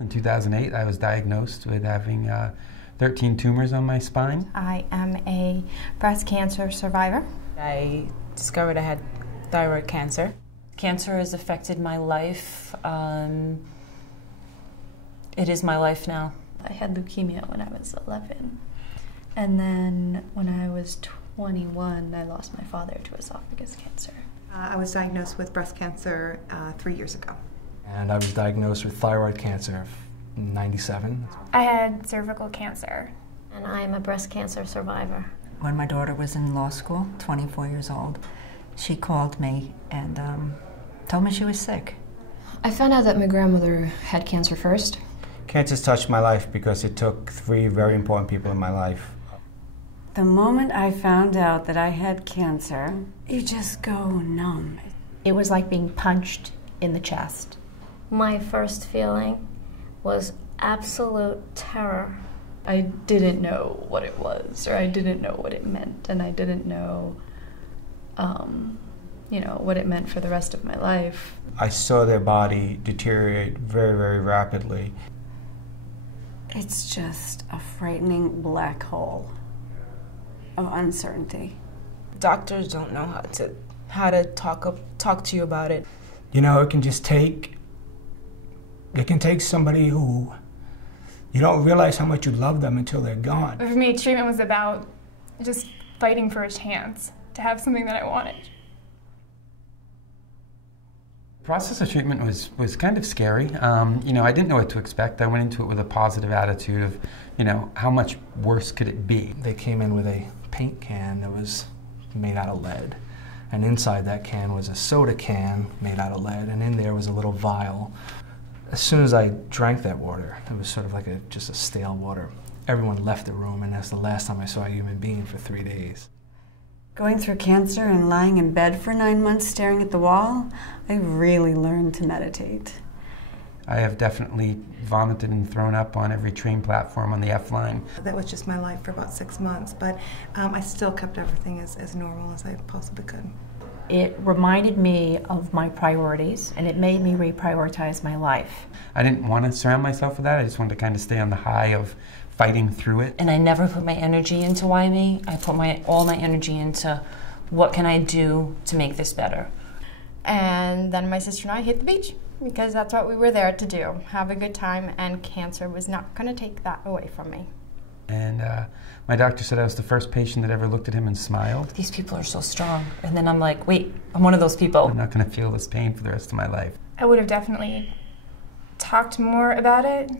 In 2008, I was diagnosed with having 13 tumors on my spine. I am a breast cancer survivor. I discovered I had thyroid cancer. Cancer has affected my life. It is my life now. I had leukemia when I was 11. And then when I was 21, I lost my father to esophagus cancer. I was diagnosed with breast cancer 3 years ago. And I was diagnosed with thyroid cancer in '97. I had cervical cancer. And I am a breast cancer survivor. When my daughter was in law school, 24 years old, she called me and told me she was sick. I found out that my grandmother had cancer first. Cancer's touched my life because it took 3 very important people in my life. The moment I found out that I had cancer, you just go numb. It was like being punched in the chest. My first feeling was absolute terror. I didn't know what it was, or I didn't know what it meant, and I didn't know, what it meant for the rest of my life. I saw their body deteriorate very, very rapidly. It's just a frightening black hole of uncertainty. Doctors don't know how to talk to you about it. You know, it can take somebody who you don't realize how much you love them until they're gone. For me, treatment was about just fighting for a chance to have something that I wanted. The process of treatment was kind of scary. I didn't know what to expect. I went into it with a positive attitude of, how much worse could it be? They came in with a paint can that was made out of lead. And inside that can was a soda can made out of lead, and in there was a little vial. As soon as I drank that water, it was sort of like just a stale water. Everyone left the room, and that's the last time I saw a human being for 3 days. Going through cancer and lying in bed for 9 months staring at the wall, I really learned to meditate. I have definitely vomited and thrown up on every train platform on the F line. That was just my life for about 6 months, but I still kept everything as normal as I possibly could. It reminded me of my priorities, and it made me reprioritize my life. I didn't want to surround myself with that. I just wanted to kind of stay on the high of fighting through it. And I never put my energy into why me. I put all my energy into what can I do to make this better. And then my sister and I hit the beach, because that's what we were there to do, have a good time, and cancer was not going to take that away from me. And my doctor said I was the first patient that ever looked at him and smiled. These people are so strong. And then I'm like, wait, I'm one of those people. I'm not going to feel this pain for the rest of my life. I would have definitely talked more about it,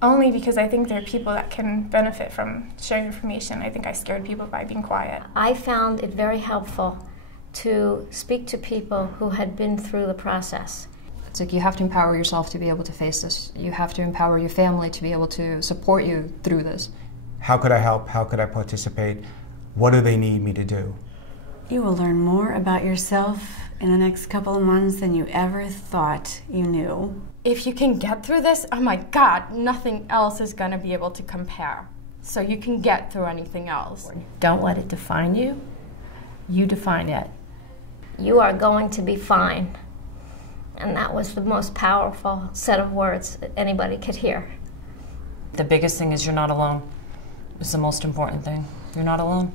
only because I think there are people that can benefit from sharing information. I think I scared people by being quiet. I found it very helpful to speak to people who had been through the process. It's like you have to empower yourself to be able to face this. You have to empower your family to be able to support you through this. How could I help? How could I participate? What do they need me to do? You will learn more about yourself in the next couple of months than you ever thought you knew. If you can get through this, oh my God, nothing else is going to be able to compare. So you can get through anything else. Don't let it define you. You define it. You are going to be fine. And that was the most powerful set of words that anybody could hear. The biggest thing is you're not alone. It's the most important thing. You're not alone.